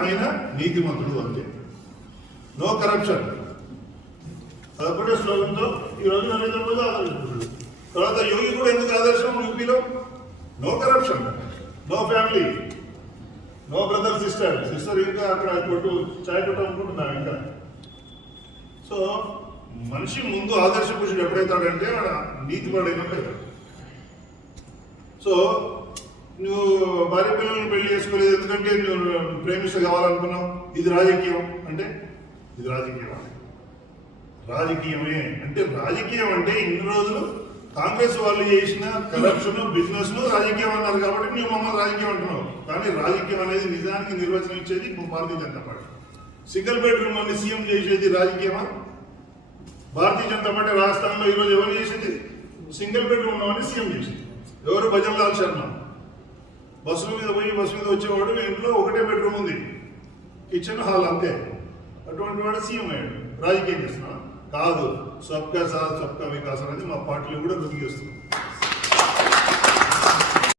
ఆయన నీతిమంతుడు అంతే నో కరప్షన్ అదొకటే స్లోగన్తో ఈరోజు నరేంద్ర మోదీ ఆదరిస్తున్నాడు తర్వాత యోగి కూడా ఎందుకు ఆదర్శం యూపీలో? No corruption no family no brother sister sister ఇంకా అక్కడ కొట్టు చాయ్ కొట్టు అనుకుంటున్నాను ఇంకా. సో మనిషి ముందు ఆదర్శ పురుషుడు ఎప్పుడైతాడంటే ఆడ సో నువ్వు భార్య పిల్లల్ని పెళ్ళి చేసుకోలేదు. ఎందుకంటే నువ్వు ప్రేమిస్తే కావాలనుకున్నావు. ఇది రాజకీయం. అంటే ఇది రాజకీయం రాజకీయమే. అంటే రాజకీయం అంటే ఇన్ని రోజులు కాంగ్రెస్ వాళ్ళు చేసిన కరప్షన్ బిజినెస్ రాజకీయం అన్నారు కాబట్టి నువ్వు మమ్మల్ని రాజకీయం అంటున్నావు. కానీ రాజకీయం అనేది నిజానికి నిర్వచనం ఇచ్చేది Bharatiya Janata Party. Single bedroom అని సీఎం చేసేది రాజకీయమా? భారతీయ జనతా పార్టీ రాజస్థాన్లో ఈరోజు ఎవరు చేసేది? సింగిల్ బెడ్రూమ్ ఉన్నవని సీఎం చేసింది. ఎవరు? భజన్ లాల్ శర్మ. బస్సుల మీద పోయి బస్సు మీద వచ్చేవాడు ఇంట్లో ఒకటే బెడ్రూమ్ ఉంది. కిచెన్ హాల్ అంతే. అటువంటి వాడు సీఎం అయ్యాడు. రాజకీయం చేస్తున్నాడు. కాదు సబ్కా సాత్ సబ్కా వికాస్ అనేది మా పార్టీలో కూడా రుజువు చేస్తుంది.